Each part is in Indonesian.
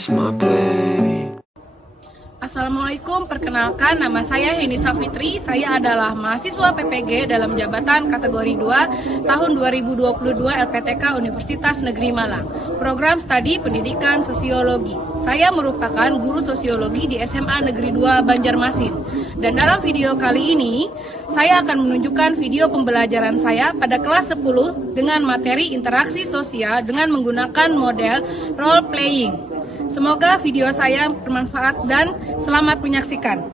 miss my baby. Assalamualaikum, perkenalkan nama saya Heni Safitri. Saya adalah mahasiswa PPG dalam jabatan kategori 2 tahun 2022 LPTK Universitas Negeri Malang. Program Studi Pendidikan Sosiologi. Saya merupakan guru sosiologi di SMA Negeri 2 Banjarmasin. Dan dalam video kali ini, saya akan menunjukkan video pembelajaran saya pada kelas 10 dengan materi interaksi sosial dengan menggunakan model role playing. Semoga video saya bermanfaat dan selamat menyaksikan.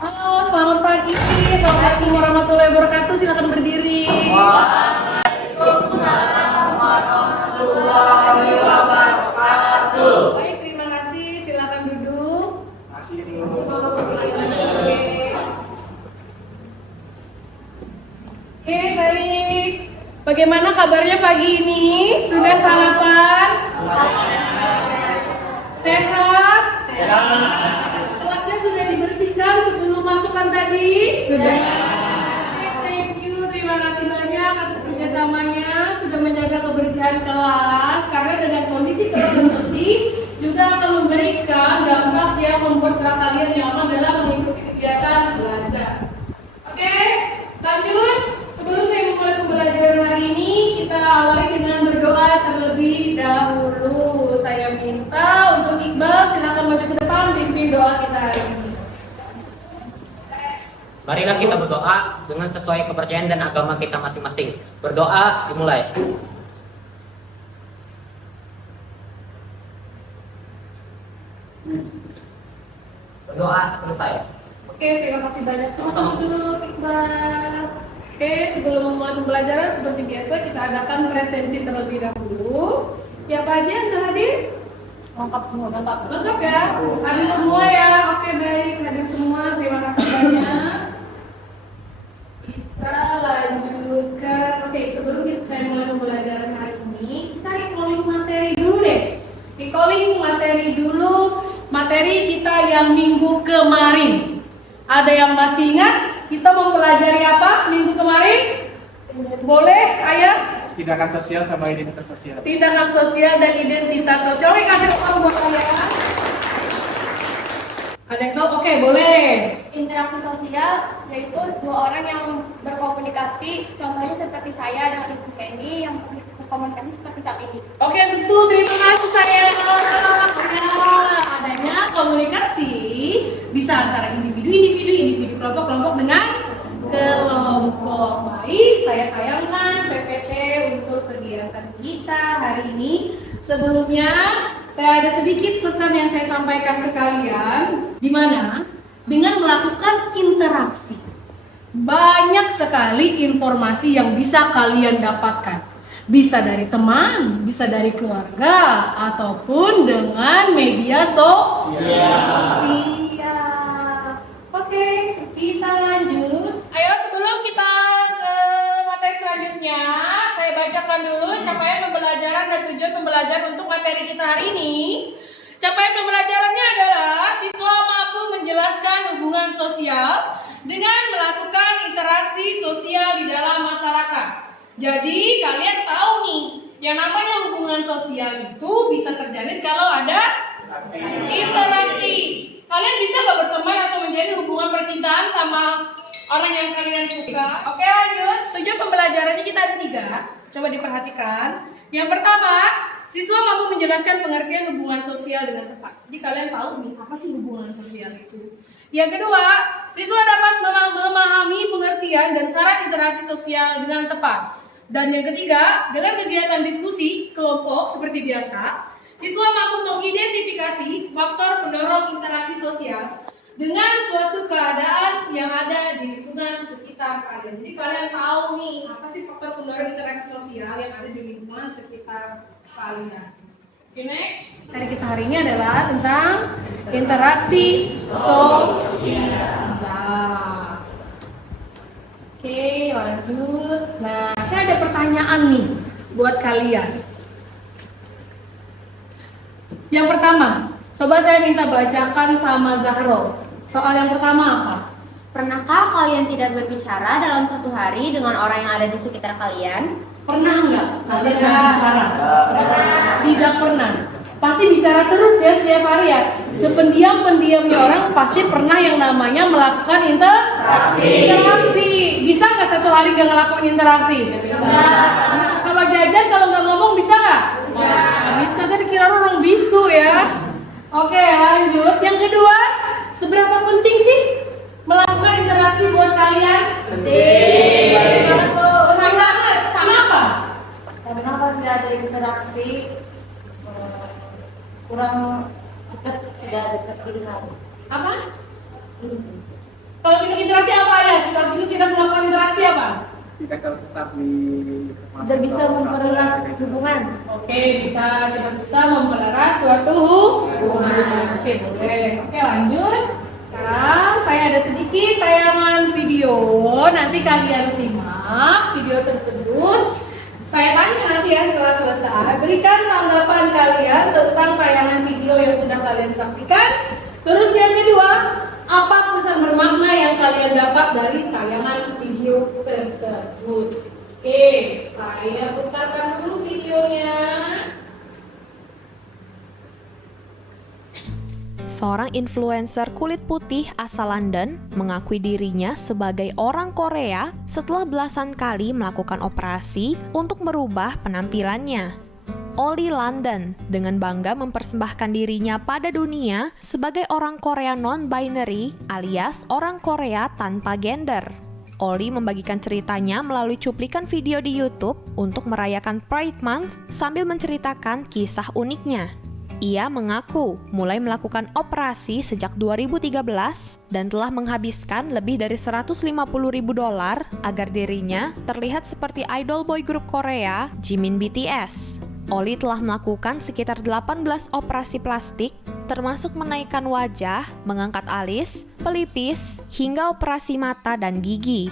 Halo, selamat pagi. Assalamualaikum warahmatullahi wabarakatuh. Silakan berdiri. Waalaikumsalam warahmatullahi wabarakatuh. Baik, terima kasih. Silakan duduk. Oke, baik. Bagaimana kabarnya pagi ini? Sudah sarapan? Sehat? Kelasnya sudah dibersihkan sebelum masukan tadi? Sudah. Thank you, terima kasih banyak atas kerjasamanya sudah menjaga kebersihan kelas, karena dengan kondisi kelas yang bersih juga akan memberikan dampak yang membuat kalian nyaman dalam mengikuti kegiatan belajar. Oke, lanjut. Sebelum saya memulai pembelajaran hari ini, kita awali dengan berdoa terlebih dahulu. Saya minta untuk Iqbal, silakan maju ke depan, pimpin doa kita hari ini. Marilah kita berdoa dengan sesuai kepercayaan dan agama kita masing-masing. Berdoa dimulai. Berdoa selesai. Oke, terima kasih banyak. Silakan duduk, Iqbal. Oke, sebelum memulai pembelajaran seperti biasa kita adakan presensi terlebih dahulu. Siapa aja yang sudah hadir? Lengkap semua, lengkap ya? Hadir semua ya? Oke, baik, hadir semua. Terima kasih banyak. Kita lanjutkan. Oke, sebelum saya mulai pembelajaran hari ini, kita recalling materi dulu deh. Recalling materi dulu, materi kita yang minggu kemarin. Ada yang masih ingat kita mempelajari apa minggu kemarin? Boleh, Ayas? Tindakan sosial sama identitas sosial. Tindakan sosial dan identitas sosial. Oke, kasih tepuk buat Ayas. Ada yang tahu? Oke, boleh. Interaksi sosial yaitu dua orang yang berkomunikasi, contohnya seperti saya dengan Ibu Kenny yang berkomunikasi seperti saat ini. Oke, betul. Terima kasih sayang. Ya, adanya komunikasi bisa antara individu, kelompok dengan kelompok. Baik, saya tayangkan PPT untuk kegiatan kita hari ini. Sebelumnya, saya ada sedikit pesan yang saya sampaikan ke kalian, di mana dengan melakukan interaksi, banyak sekali informasi yang bisa kalian dapatkan. Bisa dari teman, bisa dari keluarga, ataupun dengan media sosial. Oke, kita lanjut. Ayo, sebelum kita ke materi selanjutnya, saya bacakan dulu capaian pembelajaran dan tujuan pembelajaran untuk materi kita hari ini. Capaian pembelajarannya adalah siswa mampu menjelaskan hubungan sosial dengan melakukan interaksi sosial di dalam masyarakat. Jadi kalian tahu nih, yang namanya hubungan sosial itu bisa terjalin kalau ada interaksi. Kalian bisa gak berteman atau menjalin hubungan percintaan sama orang yang kalian suka? Oke, lanjut. Tujuan pembelajarannya kita ada 3. Coba diperhatikan. Yang pertama, siswa mampu menjelaskan pengertian hubungan sosial dengan tepat. Jadi kalian tahu nih, apa sih hubungan sosial itu? Yang kedua, siswa dapat memahami pengertian dan syarat interaksi sosial dengan tepat. Dan yang ketiga, dengan kegiatan diskusi kelompok seperti biasa, siswa mampu mengidentifikasi faktor pendorong interaksi sosial dengan suatu keadaan yang ada di lingkungan sekitar kalian. Jadi kalian tahu nih, apa sih faktor pendorong interaksi sosial yang ada di lingkungan sekitar kalian. Oke, next. Tadi kita hari ini adalah tentang interaksi sosial. Oke, lanjut. Nah, saya ada pertanyaan nih buat kalian. Yang pertama, coba saya minta bacakan sama Zahro. Soal yang pertama apa? Pernahkah kalian tidak berbicara dalam satu hari dengan orang yang ada di sekitar kalian? Pernah nggak kalian berbicara? Tidak pernah. Pasti bicara terus ya setiap hari ya. Sependiam-pendiamnya orang pasti pernah yang namanya melakukan interaksi. Bisa nggak satu hari nggak ngelakuin interaksi? Kalau jajan kalau nggak ngomong bisa nggak? Bisa, kan dikira orang bisu ya. Oke, lanjut. Yang kedua, seberapa penting sih melakukan interaksi buat kalian? Penting. Sangat. Kenapa? Karena kalau tidak ada interaksi kurang dekat, tidak dekat dengan Apa? Kalau bikin interaksi apa ya? Kalau itu tidak melakukan interaksi apa? Tidak tetap di tidak bisa mempererat hubungan. Oke, tidak bisa mempererat suatu hubungan. Oke, boleh. Oke, lanjut. Sekarang saya ada sedikit tayangan video. Nanti kalian simak video tersebut. Saya tanya nanti ya setelah selesai. Berikan tanggapan kalian tentang tayangan video yang sudah kalian saksikan. Terus yang kedua, apa pesan bermakna yang kalian dapat dari tayangan video tersebut? Oke, saya putarkan dulu videonya. Seorang influencer kulit putih asal London mengakui dirinya sebagai orang Korea setelah belasan kali melakukan operasi untuk merubah penampilannya. Oli London dengan bangga mempersembahkan dirinya pada dunia sebagai orang Korea non-binary alias orang Korea tanpa gender. Oli membagikan ceritanya melalui cuplikan video di YouTube untuk merayakan Pride Month sambil menceritakan kisah uniknya. Ia mengaku mulai melakukan operasi sejak 2013 dan telah menghabiskan lebih dari $150.000 agar dirinya terlihat seperti idol boy group Korea, Jimin BTS. Oli telah melakukan sekitar 18 operasi plastik, termasuk menaikkan wajah, mengangkat alis, pelipis, hingga operasi mata dan gigi.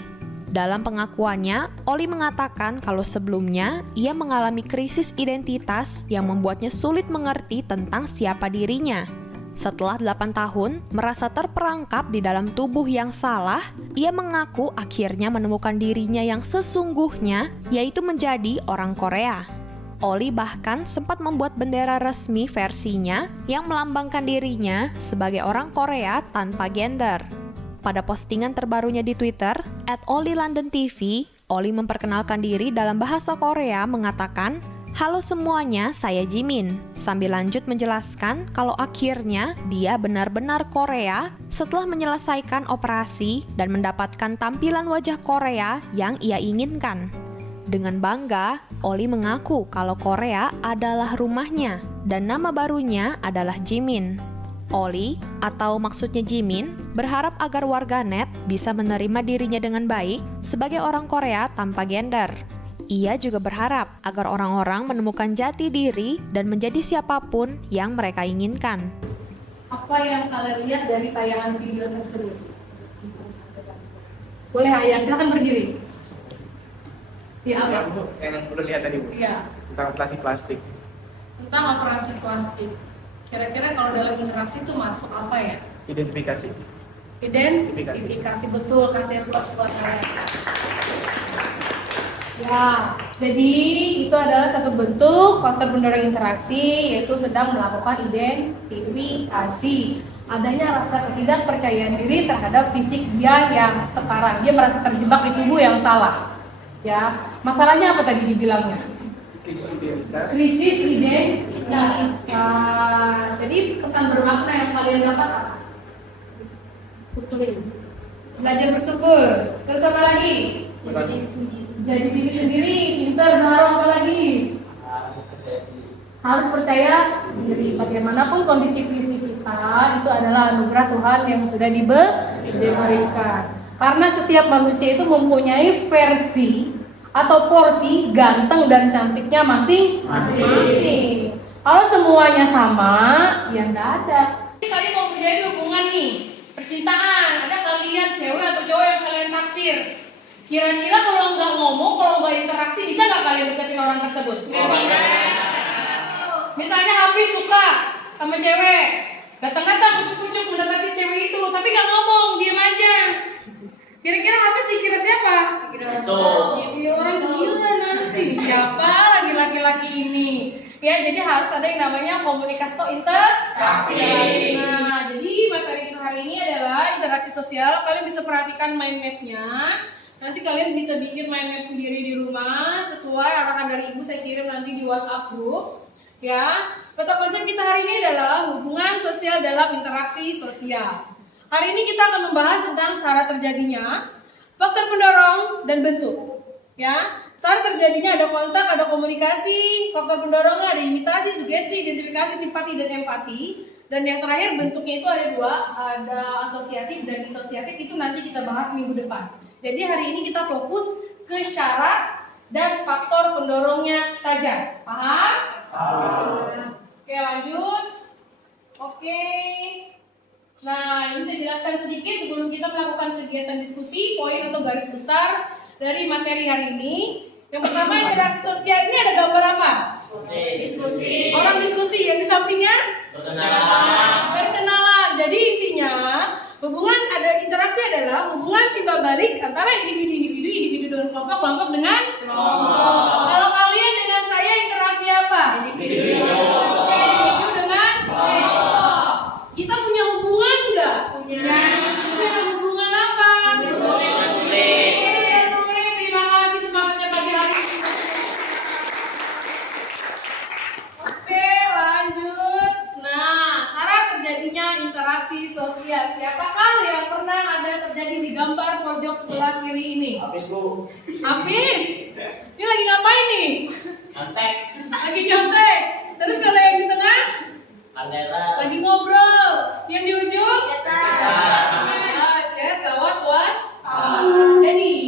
Dalam pengakuannya, Oli mengatakan kalau sebelumnya ia mengalami krisis identitas yang membuatnya sulit mengerti tentang siapa dirinya. Setelah 8 tahun merasa terperangkap di dalam tubuh yang salah, ia mengaku akhirnya menemukan dirinya yang sesungguhnya, yaitu menjadi orang Korea. Oli bahkan sempat membuat bendera resmi versinya yang melambangkan dirinya sebagai orang Korea tanpa gender. Pada postingan terbarunya di Twitter, @OliLondonTV, Oli memperkenalkan diri dalam bahasa Korea mengatakan, "Halo semuanya, saya Jimin." Sambil lanjut menjelaskan kalau akhirnya dia benar-benar Korea setelah menyelesaikan operasi dan mendapatkan tampilan wajah Korea yang ia inginkan. Dengan bangga, Oli mengaku kalau Korea adalah rumahnya dan nama barunya adalah Jimin. Oli, atau maksudnya Jimin, berharap agar warganet bisa menerima dirinya dengan baik sebagai orang Korea tanpa gender. Ia juga berharap agar orang-orang menemukan jati diri dan menjadi siapapun yang mereka inginkan. Apa yang kalian lihat dari tayangan video tersebut? Boleh Ayah, silahkan berdiri. Ya, apa? Yang udah lihat tadi Bu, Iya, tentang plastik. tentang operasi plastik. Kira-kira kalau dalam interaksi itu masuk apa ya? Identifikasi. Identifikasi. Betul, kasih plus buat kalian. Ya, jadi itu adalah satu bentuk faktor pendorong interaksi, yaitu sedang melakukan identifikasi. Adanya rasa ketidakpercayaan diri terhadap fisik dia yang sekarang. Dia merasa terjebak di tubuh yang salah. Ya, masalahnya apa tadi dibilangnya? Krisis identitas. Jadi pesan bermakna yang kalian dapat apa? Syukurin. Belajar bersyukur. Terus apa lagi? Jadi diri sendiri. Pintar, Zahra, apa lagi? Harus percaya diri. Bagaimanapun kondisi fisik kita, itu adalah anugerah Tuhan yang sudah diberikan. Karena setiap manusia itu mempunyai versi atau porsi ganteng dan cantiknya masing-masing. Kalau semuanya sama, ya enggak ada. Saya mau menjalin hubungan nih, percintaan. Ada kalian cewek atau cowok yang kalian naksir. Kira-kira kalau nggak ngomong, kalau nggak interaksi, bisa nggak kalian deketin orang tersebut? Misalnya Hafiz suka sama cewek, datang-datang ucuk-ucuk mendekati cewek itu, tapi nggak ngomong, diam aja. Kira-kira Hafiz dikira siapa? Ya, orang gila nanti. Siapa lagi laki-laki ini? Ya, jadi harus ada yang namanya komunikasi atau interaksi. Nah, jadi materi kita hari ini adalah interaksi sosial. Kalian bisa perhatikan mind map-nya. Nanti kalian bisa bikin mind map sendiri di rumah sesuai arahan dari ibu, saya kirim nanti di WhatsApp group. Ya, peta konsep kita hari ini adalah hubungan sosial dalam interaksi sosial. Hari ini kita akan membahas tentang syarat terjadinya, faktor pendorong dan bentuk. Ya, syarat terjadinya ada kontak, ada komunikasi, faktor pendorongnya ada imitasi, sugesti, identifikasi, simpati dan empati. Dan yang terakhir bentuknya itu ada dua, ada asosiatif dan disosiatif, itu nanti kita bahas minggu depan. Jadi hari ini kita fokus ke syarat dan faktor pendorongnya saja. Paham? Oke, lanjut. Oke. Nah, ini saya jelaskan sedikit sebelum kita melakukan kegiatan diskusi, poin atau garis besar dari materi hari ini. Yang pertama, interaksi sosial ini ada gambar apa? Diskusi. Orang diskusi, yang di sampingnya? Berkenalan. Jadi intinya, hubungan ada interaksi adalah hubungan timbal balik antara individu dengan kelompok, kelompok dengan kelompok. Kalau kalian dengan saya interaksi apa? Individu dengan kelompok. Kita punya hubungan enggak? Punya hubungan apa? Terima kasih semangatnya pagi hari ini. Oke, lanjut. Nah, syarat terjadinya interaksi sosial. Siapakah yang pernah ada terjadi di gambar pojok sebelah kiri ini? Hafiz. Ini lagi ngapain nih? Nyontek. Lagi nyontek. Terus kalau yang di tengah? Lagi ngobrol. Yang di ujung? Chat, gawat, was. Jadi,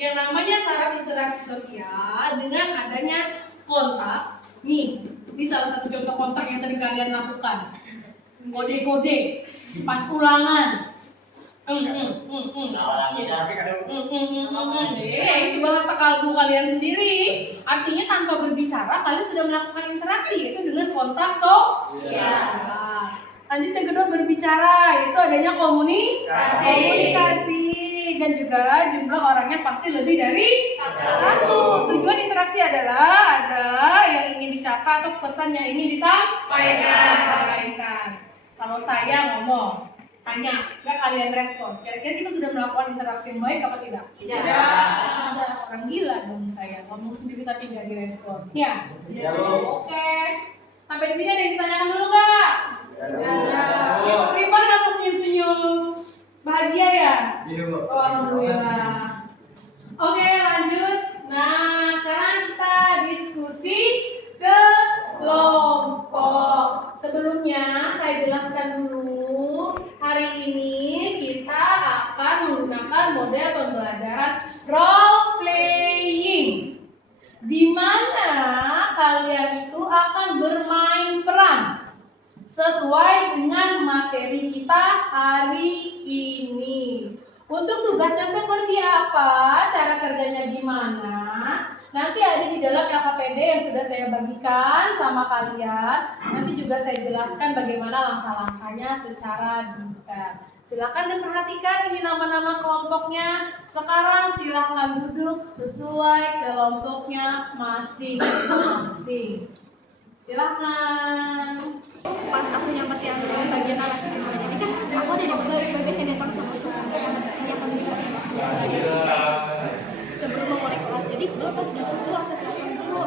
yang namanya syarat interaksi sosial dengan adanya kontak. Nih, ini salah satu contoh kontak yang sering kalian lakukan. Kode-kode, pas ulangan. Itu bahasa kalbu kalian sendiri. Artinya tanpa berbicara kalian sudah melakukan interaksi, yaitu dengan kontak sosial. Lanjut yang kedua, berbicara, itu adanya komunikasi dan juga jumlah orangnya pasti lebih dari satu. Tujuan interaksi adalah ada yang ingin dicapai atau pesan yang ingin disampaikan. Kalau saya ngomong, tanya, nggak kalian respon. Kira-kira kita sudah melakukan interaksi yang baik apa tidak? Tidak. Ada orang gila dong saya, ngomong sendiri tapi nggak direspon. Ya. Oke. Sampai di sini ada yang ditanyakan dulu nggak? Ya. Rima kenapa senyum-senyum? Bahagia ya? Iya, Bu. Oh, alhamdulillah. Oke, lanjut. Nah, sekarang kita diskusi kelompok. Sebelumnya saya jelaskan dulu. Hari ini kita akan menggunakan model pembelajaran role playing, di mana kalian itu akan bermain peran sesuai dengan materi kita hari ini. Untuk tugasnya seperti apa, cara kerjanya gimana, nanti ada di dalam LKPD yang sudah saya bagikan sama kalian. Nanti juga saya jelaskan bagaimana langkah-langkahnya secara detail. Silakan dan perhatikan ini nama-nama kelompoknya. Sekarang silakan duduk sesuai kelompoknya masing-masing. Silakan. Pas aku nyampe yang bagian alas jadi kan aku ada di bagian yang datang sama sebelum memulai kelas. Jadi dulu pas datang tuh langsung datang dulu.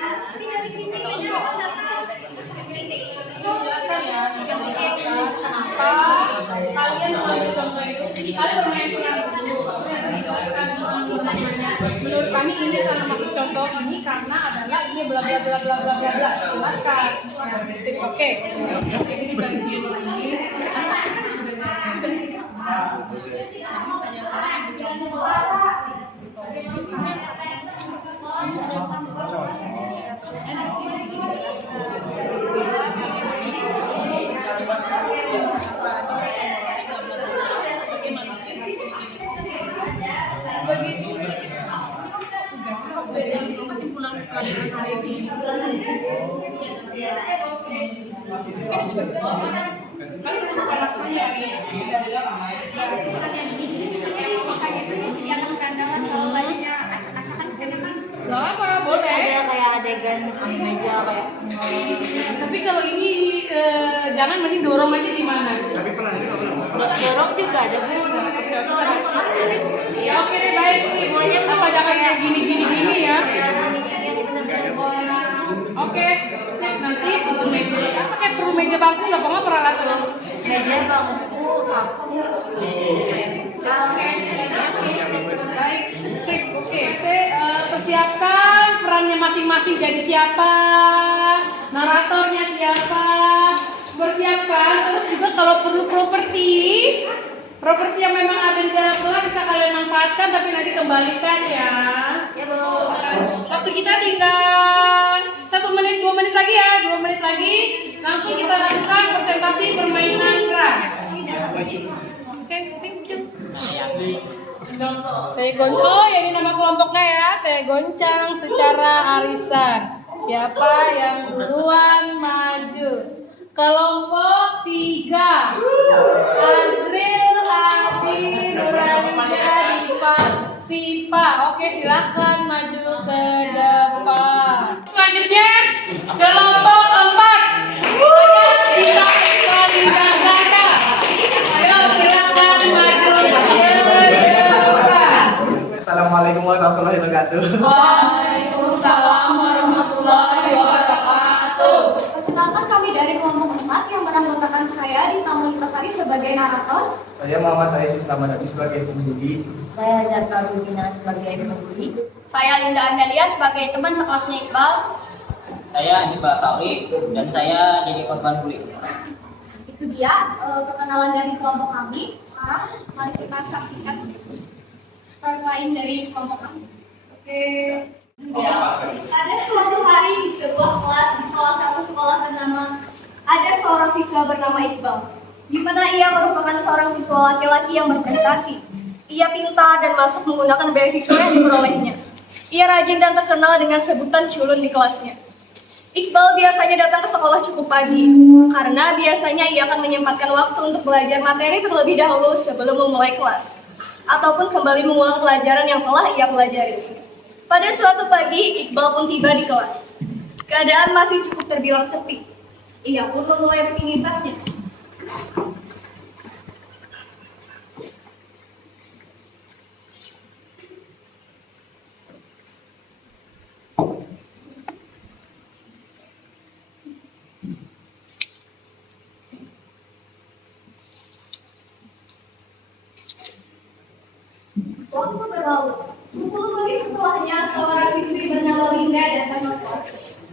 Tapi dari sini saya datang. Jelaskan ya, yang jelaskan kenapa kalian mengambil contoh itu. Kalian bermain peran dijelaskan menurut kami ini karena maksud contoh ini karena adalah ini bla bla bla bla bla bla bla. Jelaskan. Ya, sip, oke. Ini dibagi lagi. Kesimpulan pelajaran hari ini. Kan sudah alasannya hari ini. Dia akan kandangan kalau banyaknya acak-acakan kan. Gak apa, boleh. Ada kayak adegan meja kayak Tapi kalau ini jangan mending dorong aja di mana. Tapi pernah ini kalau dorong juga ada Bu. Ya oke deh, baik sih. Asal jangan kayak gini ya. Oke, sip. Nanti susun meja. Pakai perlu meja bangku nggak apa-apa peralatan. Meja bangku sapu. Oke. Baik, sip. Oke, saya persiapkan perannya masing-masing jadi siapa, naratornya siapa. Persiapkan. Terus juga kalau perlu properti yang memang ada di dalam kelas bisa kalian manfaatkan, tapi nanti kembalikan ya. Waktu kita tinggal 1 menit, 2 menit lagi ya, 2 menit lagi. Langsung kita lakukan presentasi permainan serah. Oke, thank you. Saya goncang, oh ya ini nama kelompoknya ya. Saya goncang secara arisan. Siapa yang duluan maju? Kelompok 3. Azril, Hadi, Nurhanija, Diva, Sipa. Oke, silakan maju ke depan. Selanjutnya kelompok 4. Sita, Eka, Zara. Ayo silakan maju ke depan. Assalamualaikum warahmatullahi wabarakatuh. Waalaikumsalam warahmatullahi wabarakatuh. Perkenalkan kami dari kelompok 4 yang beranggotakan saya di Taman Antasari sebagai narator. Saya Muhammad Aisyah Ramadhani sebagai pembudi. Saya Jaka Rubina sebagai pembuli. Saya Linda Amelia sebagai teman sekelasnya Iqbal. Saya Aniba Sauri dan saya jadi korban bully. Itu dia perkenalan dari kelompok kami. Sekarang mari kita saksikan lain dari kelompok kami. Oke. Ada suatu hari di sebuah kelas di salah satu sekolah ternama, ada seorang siswa bernama Iqbal, di mana ia merupakan seorang siswa laki-laki yang berprestasi. Ia pintar dan masuk menggunakan beasiswa yang diperolehnya. Ia rajin dan terkenal dengan sebutan culun di kelasnya. Iqbal biasanya datang ke sekolah cukup pagi, karena biasanya ia akan menyempatkan waktu untuk belajar materi terlebih dahulu sebelum memulai kelas, ataupun kembali mengulang pelajaran yang telah ia pelajari. Pada suatu pagi, Iqbal pun tiba di kelas. Keadaan masih cukup terbilang sepi. Ia pun memulai rutinitasnya. Waktu berlalu. 10 menit setelahnya, seorang siswi bernama Linda datang ke kelas.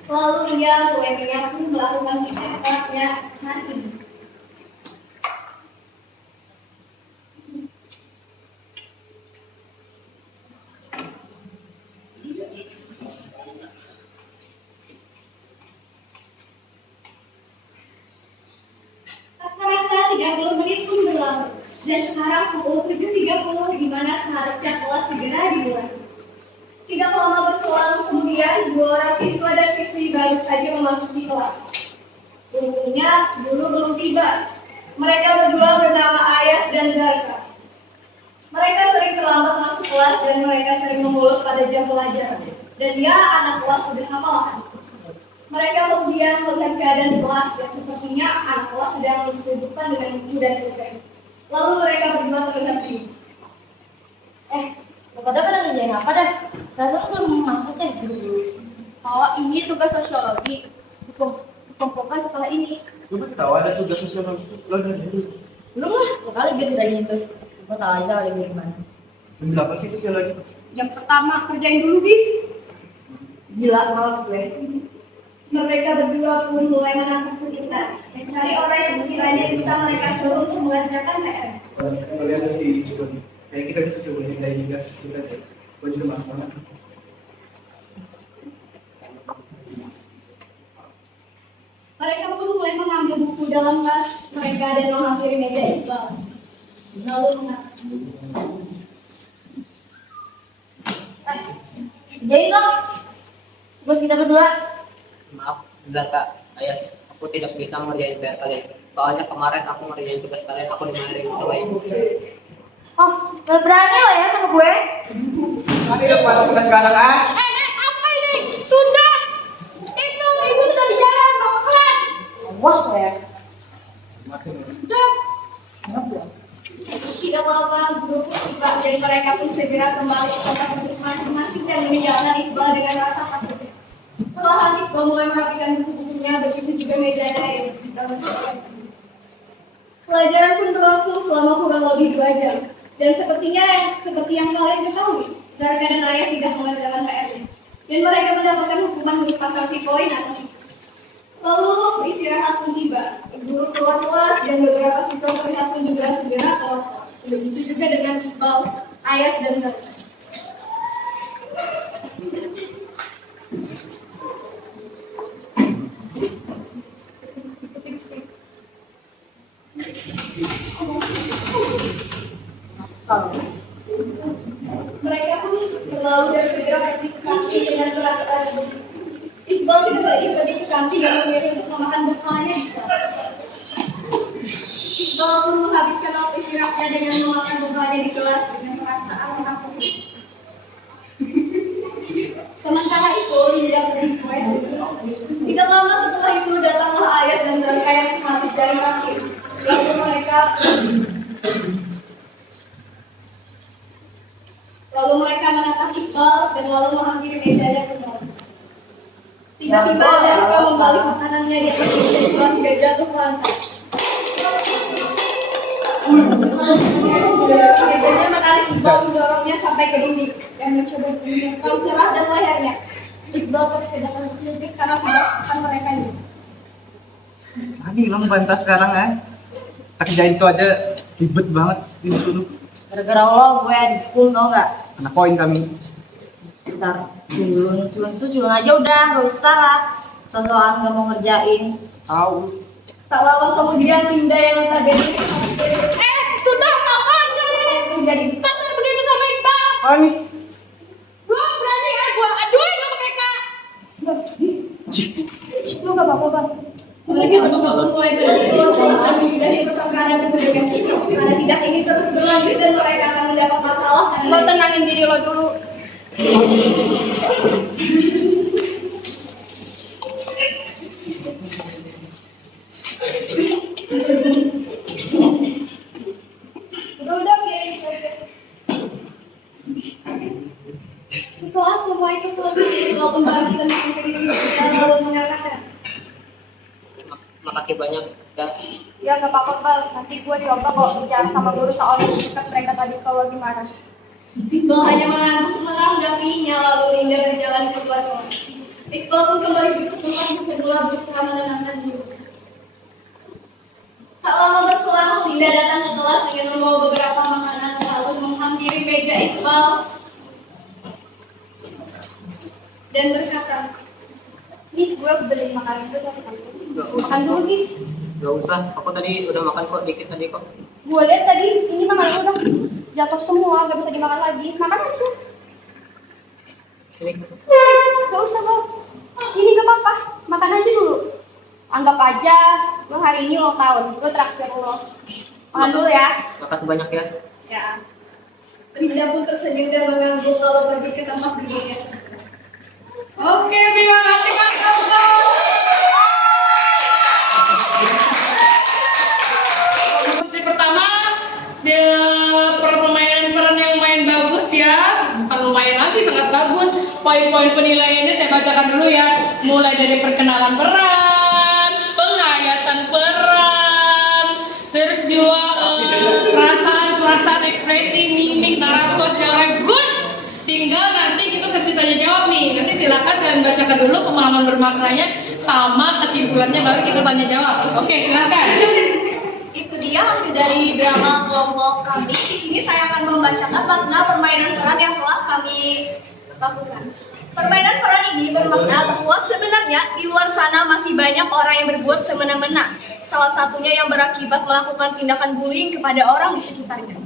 Lalu ia mulai menyapu melakukan aktivitasnya hari ini. Tak terasa 30 menit pun berlalu. Dan sekarang pukul 7.30 di mana seharusnya kelas segera dimulai. Tidak lama berselang kemudian 2 orang siswa dan siswi baru saja memasuki kelas. Untungnya guru belum tiba. Mereka berdua bernama Ayas dan Zarka. Mereka sering terlambat masuk kelas dan mereka sering membolos pada jam pelajaran. Dan dia anak kelas sedang malahan. Mereka kemudian melihat keadaan di kelas yang sepertinya anak kelas sedang disibukkan dengan buku dan tugas. Lalu mereka berdua terlihat bingung. Lo pada ngerjain apa dah? Lalu belum masuk deh dulu. Oh, ini tugas sosiologi. Dikumpulkan setelah ini. Lu pasti tahu ada tugas sosiologi. Lo udah dulu. Belum lah, kali biasa dari itu. Gue tahu aja ada di mana. Berapa sih sosiologi? Yang pertama, kerjain dulu, Gi. Gila, males gue. Mereka berdua pun mulai menangkap sekitar. Mencari orang yang sekiranya bisa mereka suruh untuk mengerjakan PR. Kalian sih juga. Kayak kita bisa coba ini dari tugas kita deh. Gue juga masuk mana? Mereka pun mulai mengambil buku dalam kelas mereka dan menghampiri meja Iqbal. Lalu mengatakan, Jadi dong, buat kita berdua. Maaf, benar Kak. Ayas, aku tidak bisa ngerjain PR kalian. Soalnya kemarin aku ngerjain tugas kalian, aku dimarahin sama ibu. Oh, gak berani lo ya sama gue. Nanti depan kita sekarang apa ini? Sudah! Itu, ibu sudah di jalan, mau ke kelas. Awas lo ya. Sudah. Tidak lama, guru pun tiba dan mereka pun segera kembali ke tempat duduk masing-masing dan meninggalkan Iqbal dengan rasa takut. Perlahan Iqbal mulai merapikan buku-bukunya, begitu juga mejanya yang dibangun. Pelajaran pun berlangsung selama kurang lebih 2 jam. Dan seperti yang kalian ketahui, Zarka dan Ayas tidak mengerjakan PR-nya. Dan mereka mendapatkan hukuman berupa sanksi poin atau situs. Lalu istirahat pun tiba. Guru keluar kelas dan beberapa siswa terlihat pun juga segera keluar kelas. Begitu juga dengan Iqbal, Ayas dan Zarka. Mereka pun berlalu dan segera pergi ke kantin dengan perasaan Iqbal tidak lagi pergi ke kantin dan memilih untuk memakan bekalnya di kelas. Iqbal pun menghabiskan waktu istirahatnya dengan memakan bekalnya di kelas dengan perasaan menakutkan. Sementara itu, Linda pergi ke WC. Tidak lama setelah itu datanglah Ayas dan Zarka yang sehabis dari kantin. Lalu mereka menatap Iqbal dan lalu menghampiri mejanya kembali. Tiba-tiba Zarka membalik makanannya di atas meja Iqbal hingga jatuh ke lantai. Mejanya menarik Iqbal mendorongnya sampai ke dinding dan mencoba menunjukkan cerah dan lehernya. Iqbal tersedakan berlebih karena tidak akan mereka ini. Ini lo ngebantah sekarang kerjain itu aja ribet banget ini dulu. Gara-gara lo gue dipukul tau gak? Anak poin kami. Bentar, culun tuh culun aja udah, gak usah lah. Sosokan gak mau ngerjain. Tahu. Tak lama kemudian Linda yang notabene sudah ngapain kalian? Jadi kasar begitu sama Iqbal. Nih. Gua berani gua aduin lo ke PK. Lu gak apa-apa, Bang. Mereka berdua mulai berdialog dari pertengkaran dan komunikasi karena tidak ingin terus berlanjut dan mereka akan mendapat masalah. Lo tenangin diri lo dulu. Udah biarin aja. Setelah semua itu selesai, lo kembali dan lalu mengatakan, Makasih banyak dan ya gak apa-apa, Bal. Nanti gue coba kok bicara sama guru soal yang dekat mereka tadi kalau gimana. Iqbal hanya menanggapinya lalu Linda berjalan keluar kelas. Iqbal pun kembali duduk ke tempat semula berusaha menenangkan diri. Tak lama berselang, Linda datang ke kelas dengan membawa beberapa makanan lalu menghampiri meja Iqbal dan berkata, nih gue beli makanan itu makan dulu nih. gak usah, aku tadi udah makan kok, dikit tadi kok. Gue lihat tadi ini makanan udah jatuh semua, gak bisa dimakan lagi. Makan aja. Ini Gak usah, Bang. Ini gak apa-apa. Makan aja dulu. Anggap aja lo hari ini ulang tahun, gue traktir lo. Makan dulu ya. Makasih banyak ya. Ya. Linda pun tersenyum dan mengangguk kalau pergi ke tempat berikutnya. Oke, terima kasih Kak Toto. Sesi pertama, permainan peran yang main bagus ya. Bukan lumayan lagi, sangat bagus. Poin-poin penilaiannya saya bacakan dulu ya. Mulai dari perkenalan peran, penghayatan peran, terus juga perasaan, ekspresi, mimik, narator, secara good. Tinggal nanti kita sesi tanya jawab nih. Nanti silakan kalian bacakan dulu pemahaman bermaknanya sama kesimpulannya, baru kita tanya jawab. Oke, silakan. Itu dia hasil dari drama kelompok kami. Di sini saya akan membacakan makna permainan peran yang telah kami lakukan. Permainan peran ini bermakna bahwa sebenarnya di luar sana masih banyak orang yang berbuat semena-mena. Salah satunya yang berakibat melakukan tindakan bullying kepada orang di sekitarnya.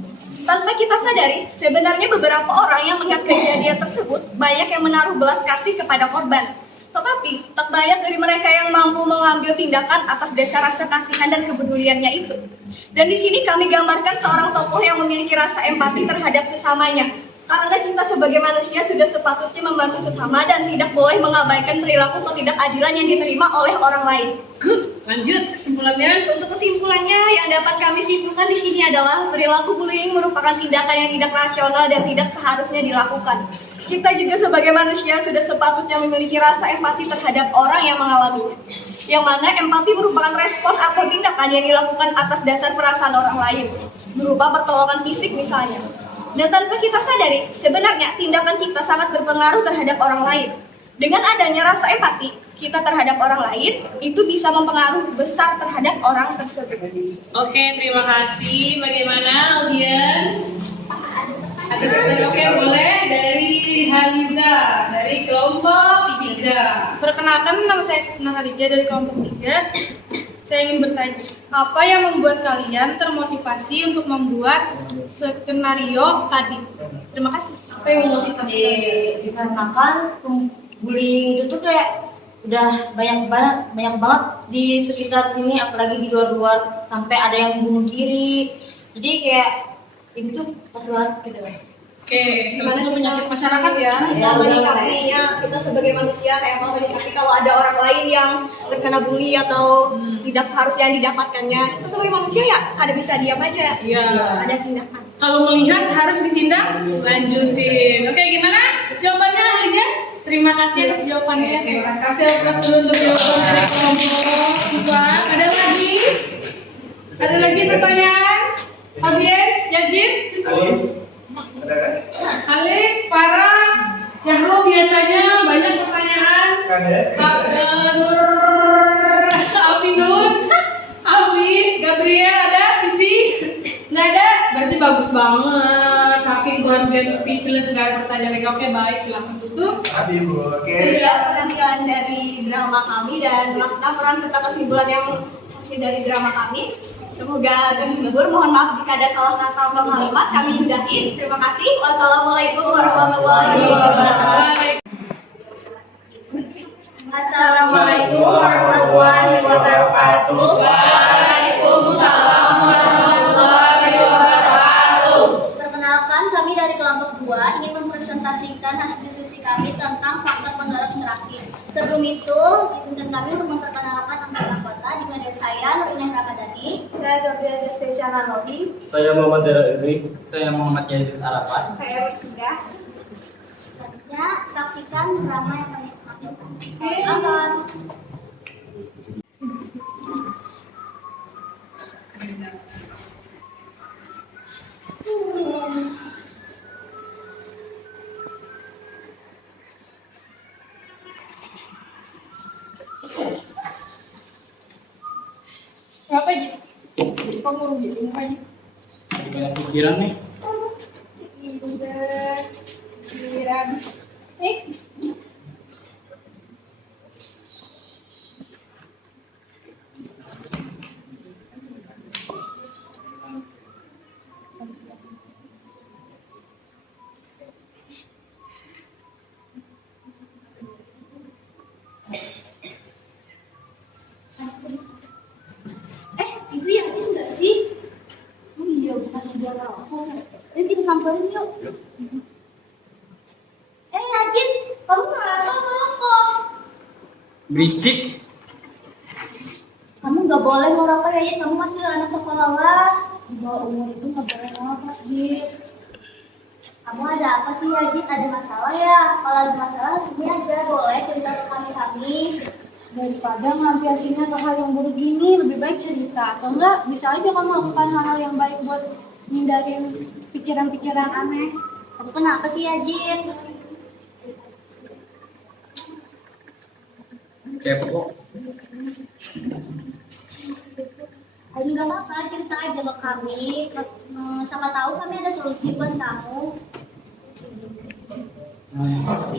Tanpa kita sadari, sebenarnya beberapa orang yang melihat kejadian tersebut banyak yang menaruh belas kasih kepada korban. Tetapi, tak banyak dari mereka yang mampu mengambil tindakan atas dasar rasa kasihan dan kepeduliannya itu. Dan di sini kami gambarkan seorang tokoh yang memiliki rasa empati terhadap sesamanya. Karena kita sebagai manusia sudah sepatutnya membantu sesama dan tidak boleh mengabaikan perilaku ketidakadilan yang diterima oleh orang lain. Good. Lanjut kesimpulannya. Untuk kesimpulannya yang dapat kami simpulkan di sini adalah perilaku bullying merupakan tindakan yang tidak rasional dan tidak seharusnya dilakukan. Kita juga sebagai manusia sudah sepatutnya memiliki rasa empati terhadap orang yang mengalaminya. Yang mana empati merupakan respon atau tindakan yang dilakukan atas dasar perasaan orang lain, berupa pertolongan fisik misalnya. Dan tanpa kita sadari, sebenarnya tindakan kita sangat berpengaruh terhadap orang lain. Dengan adanya rasa empati kita terhadap orang lain, itu bisa mempengaruhi besar terhadap orang tersebut. Oke, terima kasih. Bagaimana audiens? Ada pertanyaan? Oke, boleh dari Haliza dari kelompok 3. Perkenalkan, nama saya Sukna Hadijah dari kelompok 3. Saya ingin bertanya, apa yang membuat kalian termotivasi untuk membuat skenario tadi? Terima kasih. Apa yang memotivasi? Dikarenakan bullying itu tuh kayak udah banyak banget di sekitar sini, apalagi di luar-luar, sampai ada yang bunuh diri. Jadi kayak itu tuh pas banget gitu. Oke, salah satu penyakit masyarakat ya. Kita menyikapinya, kita sebagai manusia kayak mau menyikapi kalau ada orang lain yang terkena bully atau tidak seharusnya didapatkannya. Kita sebagai manusia ya, ada bisa diam aja. Iya. Ada tindakan. Kalau melihat harus ditindak, lanjutin. Oke, gimana jawabannya, Haliza? Terima kasih atas jawabannya. Terima kasih atas dulu untuk jawaban dari kelompok 2. Ada lagi? Ada lagi pertanyaan? Audiens, Jajit? Alis, Farah, Jahro biasanya banyak pertanyaan. Nur, Aminun, Abis, Gabriel ada, Sisi? Nggak ada? Berarti bagus banget. Saking kalian speechless, nggak ada pertanyaan lagi. Oke, baik, silakan tutup. Terima kasih Bu. Oke. Itu ya penampilan dari drama kami dan makna peran serta kesimpulan yang hasil dari drama kami. Semoga terhibur. Mohon maaf jika ada salah kata atau kalimat. Kami sudahi. Terima kasih. Wassalamualaikum warahmatullahi wabarakatuh. Assalamualaikum warahmatullahi wabarakatuh. Waalaikumsalam warahmatullahi wabarakatuh. Perkenalkan, kami dari kelompok 2 ingin mempresentasikan hasil diskusi kami tentang faktor pendorong interaksi. Sebelum itu, izinkan kami untuk memperkenalkan anggota di mana saya Nurina Ramadhani. Saya Gabriel Destesiana Lodi. Saya Muhammad Zara Idri. Saya Muhammad Yazid Arafat. Saya Rosida. Selanjutnya, saksikan drama yang kami lakukan. Selamat. Kenapa aja? Kok murung gitu mukanya? Lagi banyak pikiran nih. Pikiran. Nih. bukannya dia merokok. Yuk kita samperin yuk. Yajid, kamu kenapa merokok? Berisik. Kamu nggak boleh merokok ya, kamu masih anak sekolah lah. Di bawah umur itu nggak boleh merokok, Jid. Kamu ada apa sih ya, Jid? Ada masalah ya? Kalau ada masalah, sini aja, boleh cerita ke kami. Daripada ngelampiasinnya ke hal yang buruk gini, lebih baik cerita. Atau enggak, bisa aja kamu lakukan hal-hal yang baik buat hindarin pikiran-pikiran aneh. Kamu kenapa sih ya, Jid? Kayak kok. Ayo nggak apa-apa, cerita aja ke kami. Siapa tahu kami ada solusi buat kamu. Udah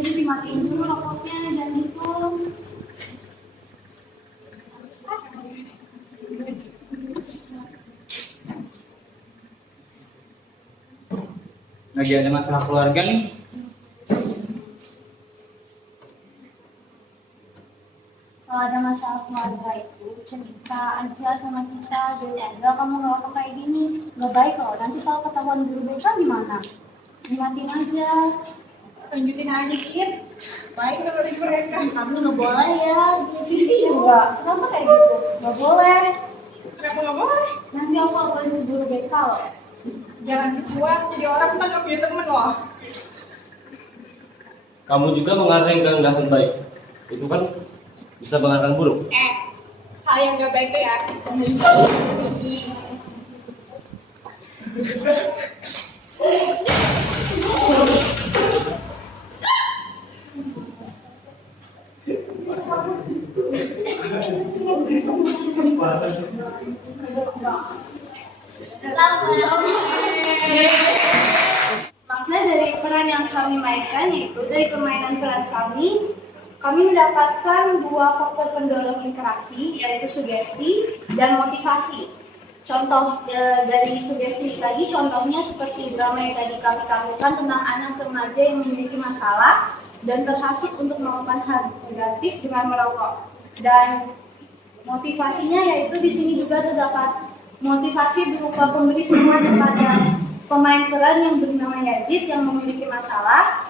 Jid, dimatiin dulu rokoknya, jangan gitu. Lagi ada masalah keluarga nih. Kalau ada masalah keluarga itu cerita aja sama kita, daripada kamu ngerokok kayak gini. Nggak baik loh, nanti kalau ketahuan guru BK gimana? Dimatiin aja. Lanjutin aja sih. Baik dari mereka. Kamu nggak boleh ya. Sisi juga. Kenapa kayak gitu? Nggak boleh. Kenapa nggak boleh? Nanti aku laporin ke guru BK loh. Jangan dibuat jadi orang kita nggak punya temen loh. Kamu juga mengarang yang nggak baik. Itu kan bisa mengarang buruk. Hal yang nggak baik itu ya. Makna dari peran yang kami mainkan yaitu dari permainan peran kami mendapatkan dua faktor pendorong interaksi yaitu sugesti dan motivasi. Contoh dari sugesti tadi, contohnya seperti drama yang tadi kami tampilkan tentang anak remaja yang memiliki masalah dan terhasut untuk melakukan hal negatif dengan merokok. Dan motivasinya yaitu di sini juga terdapat motivasi berupa pemberi semangat kepada pemain peran yang bernama Yajid yang memiliki masalah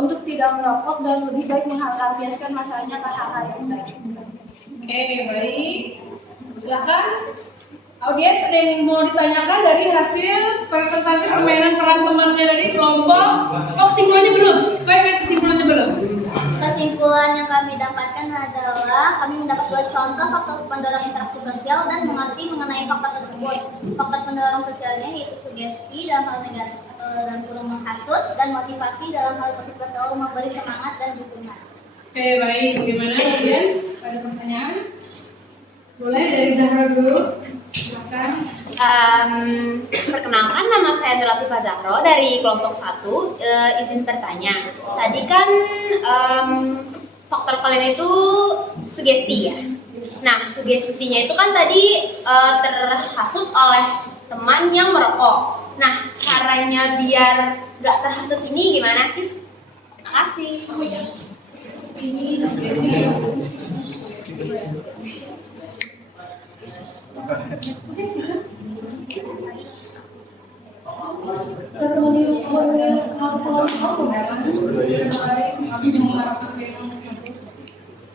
untuk tidak merokok dan lebih baik menglampiaskan masalahnya ke hal-hal yang baik. Oke, baik. Silakan. Audiens, ada yang mau ditanyakan dari hasil presentasi permainan peran temannya dari kelompok? Oh, kesimpulannya belum? Baik, kesimpulannya belum. Kesimpulan yang kami dapatkan adalah kami mendapat dua contoh faktor pendorong interaksi sosial dan mengerti mengenai faktor tersebut. Faktor pendorong sosialnya yaitu sugesti dalam hal negatif dan kurang menghasut dan motivasi dalam hal positif atau memberi semangat dan dukungan. Oke, baik. Bagaimana audiens? Ada pertanyaan? Boleh dari Zahra dulu. Silakan. Perkenalkan, nama saya Nur Latifah Zahro dari kelompok 1. Izin bertanya, tadi kan faktor kalian itu sugesti ya. Nah, sugestinya itu kan tadi terhasut oleh teman yang merokok. Nah, caranya biar nggak terhasut ini gimana sih? Terima kasih. Ini sugesti.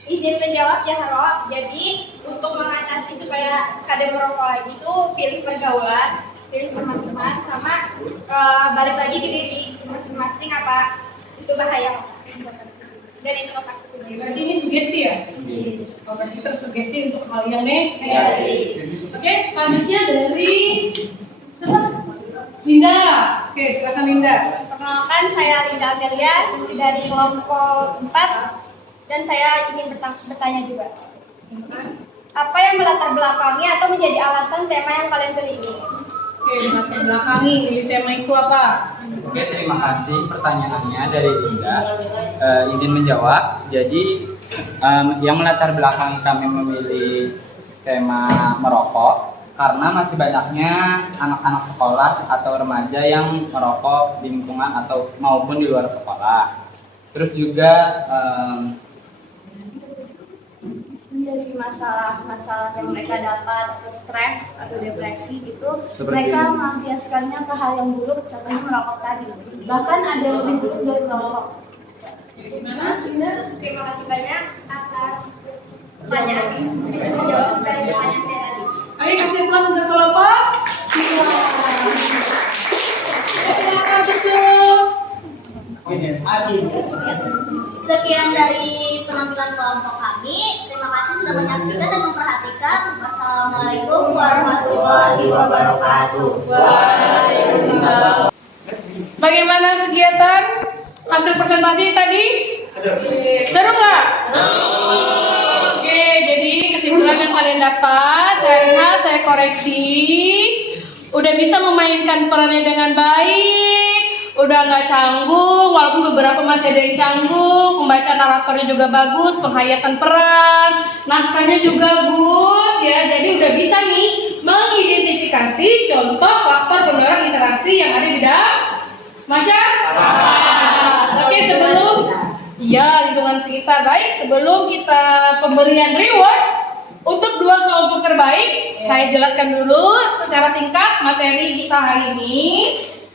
Izin menjawab Jahro. Jadi untuk mengatasi supaya kada merokok lagi itu pilih pergaulan, pilih teman-teman, sama balik lagi ke diri masing-masing apa itu bahaya. Dan itu otak sendiri. Berarti ini sugesti ya? Oh, berarti tersugesti untuk hal yang negatif. Oke, selanjutnya dari Linda. Oke, silakan Linda. Perkenalkan, saya Linda Amelia dari kelompok 4 dan saya ingin bertanya juga. Apa yang melatar belakangi atau menjadi alasan tema yang kalian pilih ini? Oke, melatar belakangi milih tema itu apa? Oke, terima kasih pertanyaannya dari Linda. Izin menjawab. Jadi yang melatar belakang kami memilih tema merokok karena masih banyaknya anak-anak sekolah atau remaja yang merokok di lingkungan atau maupun di luar sekolah. Terus juga dari masalah-masalah yang mereka dapat atau stres atau depresi gitu, Seperti mereka melampiaskannya ke hal yang buruk, contohnya merokok tadi. Bahkan ada yang lebih buruk dari merokok. Gimana Sinda? Terima kasih banyak atas pertanyaan menjawab dari pertanyaan saya tadi. Ayo kasih plus untuk kelompok. Silakan tutup. Sekian dari penampilan kelompok kami. Terima kasih sudah menyaksikan dan memperhatikan. Wassalamualaikum warahmatullahi wabarakatuh. Waalaikumsalam. Bagaimana kegiatan hasil presentasi tadi? Seru nggak? Oke, jadi kesimpulan yang kalian dapat, saya lihat, saya koreksi, udah bisa memainkan perannya dengan baik, udah nggak canggung, walaupun beberapa masih ada yang canggung, pembacaan naratornya juga bagus, penghayatan peran, naskahnya juga good, ya, jadi udah bisa nih mengidentifikasi contoh faktor pendorong interaksi yang ada di dalam masyarakat. Oke, sebelum lingkungan sekitar baik, sebelum kita pemberian reward untuk 2 kelompok terbaik, saya jelaskan dulu secara singkat materi kita hari ini.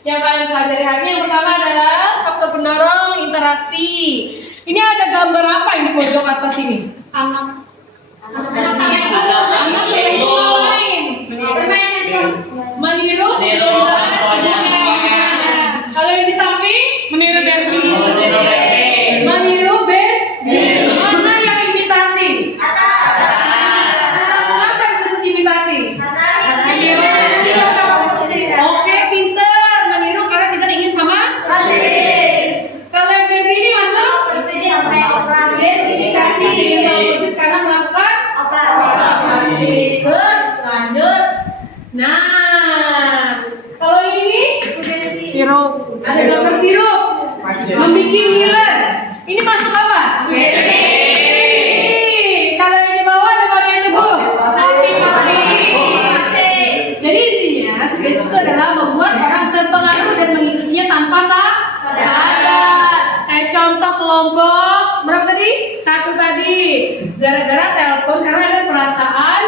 Yang kalian pelajari hari ini yang pertama adalah faktor pendorong interaksi. Ini ada gambar apa yang di pojok atas ini? Anak sering ngapain? Meniru kebiasaan. Kalau yang di samping meniru Berbi. Meniru Berbi. Mana yang imitasi? Kenapa disebut imitasi? Oke, pinter. Meniru karena tidak ingin sama. Kalau yang Berbi ini masuk? Verifikasi. Ingin sama persis karena melakukan operasi. Berlanjut. Nah, kalau ini sirup. Ada gambar sirup. Membikin ngiler. Ini masuk apa? Kalau yang di bawah ada varian teguh. Jadi intinya sugesti itu adalah membuat orang terpengaruh dan mengikutinya tanpa sadar. Kayak contoh kelompok berapa tadi? 1 tadi. Gara-gara telepon karena ada perasaan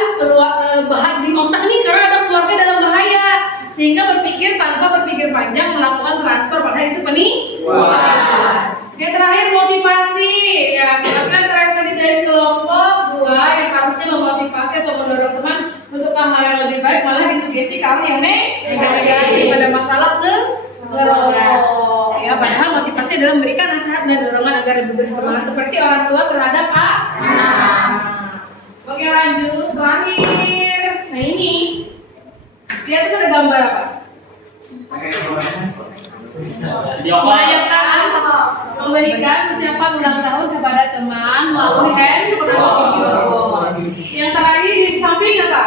di otak nih karena ada keluarga dalam bahaya. Sehingga berpikir tanpa berpikir panjang melakukan transfer padahal itu penipuan. Yang terakhir motivasi. Ya, misalkan terakhir tadi dari kelompok 2 yang harusnya memotivasi atau mendorong teman untuk hal yang lebih baik malah disugesti ke arah yang negatif pada masalah ke ngerokok. Ya, padahal motivasi adalah memberikan nasihat dan dorongan agar lebih bersemangat seperti orang tua terhadap anak. Oke, lanjut terakhir. Nah ini. Di atas ada gambar apa? Memberikan ucapan ulang tahun kepada teman melalui handphone atau video call. Yang terakhir di samping apa?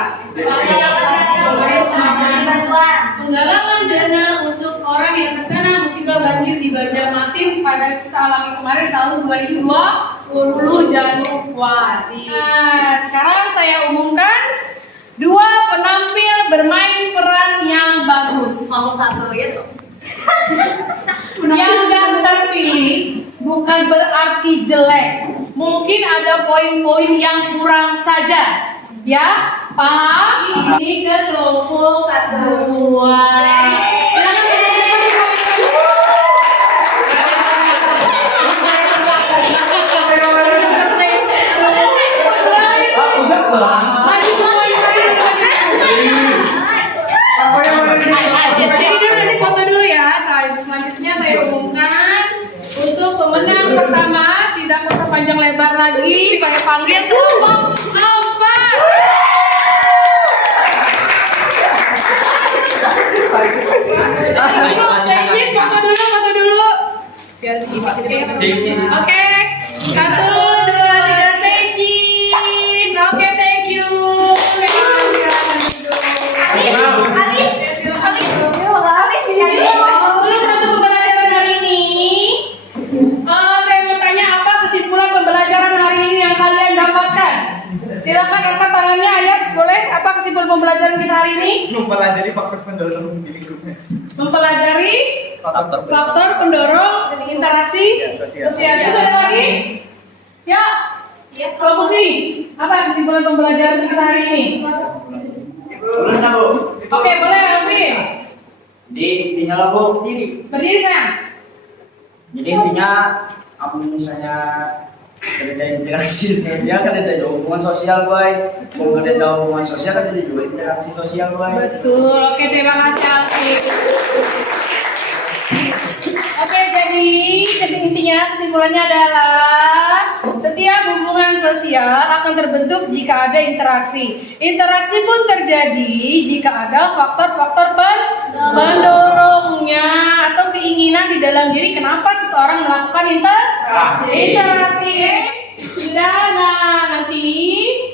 Penggalangan dana untuk orang yang terkena musibah banjir di Banjarmasin pada kita alami kemarin tahun 2020 Januari. Nah, sekarang saya umumkan 2 penampil bermain peran yang bagus. Ngomong satu gitu. Yang gak terpilih bukan berarti jelek. Mungkin ada poin-poin yang kurang saja. Ya, paham? Ini ke kelompok 1. Selanjutnya saya umumkan untuk pemenang pertama, tidak usah panjang lebar lagi, saya panggil kelompok 4. Senjis, foto dulu. Biar sedikit. Oke, 1, 2, 3, senjis. Oke, thank you. Untuk pembelajaran hari ini, saya mau tanya apa kesimpulan pembelajaran hari ini yang kalian dapatkan? Silakan angkat tangannya, Ayas, boleh? Apa kesimpulan pembelajaran kita hari ini? Mempelajari faktor pendorong di lingkungan. Mempelajari faktor pendorong interaksi sosial. Itu ada lagi? Ya, Ya, kelompok sini. Apa kesimpulan pembelajaran kita hari ini? Oke, boleh Alvin. Jadi intinya lah Bu, Berdiri sayang. jadi intinya aku misalnya ada interaksi sosial kan ada hubungan sosial boy, kalau ada hubungan sosial kan ada juga interaksi sosial boy. Betul. Oke, terima kasih Alvin. Oke, jadi kesimpulannya adalah setiap hubungan sosial akan terbentuk jika ada interaksi. Interaksi pun terjadi jika ada faktor-faktor pendorongnya atau keinginan di dalam diri kenapa seseorang melakukan interaksi. Nah, nanti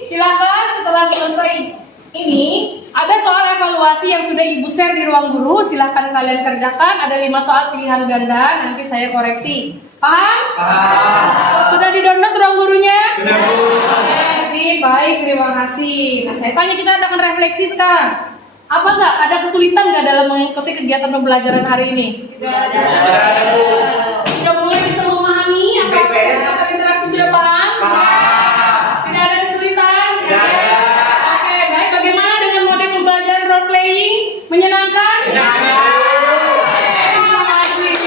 silakan setelah selesai ini ada soal evaluasi yang sudah Ibu share di ruang guru. Silahkan kalian kerjakan. Ada 5 soal pilihan ganda. Nanti saya koreksi. Paham? Paham. Sudah di-download ruang gurunya? Sudah, Bu. Oke, sip. Baik, terima kasih. Nah, saya tanya, kita akan refleksi sekarang. Apa enggak? Ada kesulitan nggak dalam mengikuti kegiatan pembelajaran hari ini? Tidak ada. Sudah mulai bisa memahami apa interaksi sudah paham? Tidak ada kesulitan? Oke, baik. Bagaimana dengan model pembelajaran role playing? Menyenangkan? Terima kasih.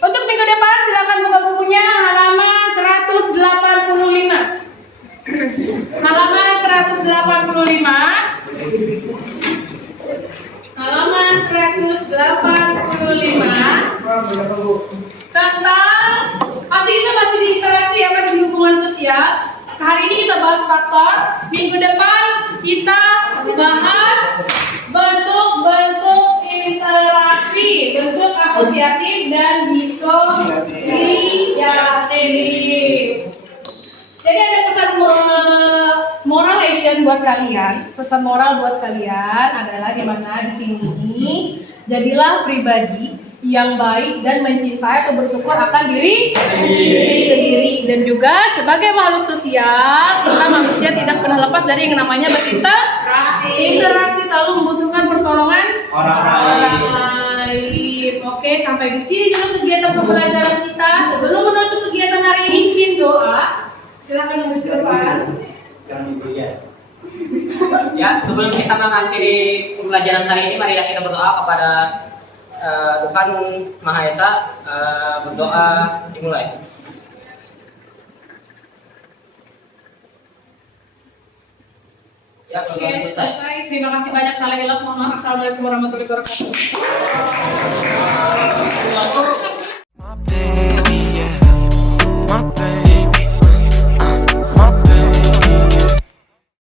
Untuk minggu depan silakan buka bukunya halaman 185. Halaman 185. Halaman 185 tentang masih di interaksi ya, masih di hubungan sosial. Hari ini kita bahas faktor, minggu depan kita bahas bentuk-bentuk interaksi, bentuk asosiatif dan disosiatif. Jadi ada pesan moral action buat kalian. Pesan moral buat kalian adalah di mana di sini jadilah pribadi yang baik dan mencintai atau bersyukur akan diri sendiri dan juga sebagai makhluk sosial kita manusia tidak pernah lepas dari yang namanya berinteraksi, selalu membutuhkan pertolongan orang lain. Oke, sampai di sini dulu kegiatan pembelajaran kita. Sebelum menutup kegiatan hari ini, bikin doa. Silakan maju ke depan. Ya, sebelum kita mengakhiri pembelajaran hari ini, marilah kita berdoa kepada Tuhan Maha Esa. Berdoa dimulai. Ya, Oke, selesai. Terima kasih banyak. Salam. Assalamualaikum warahmatullahi wabarakatuh.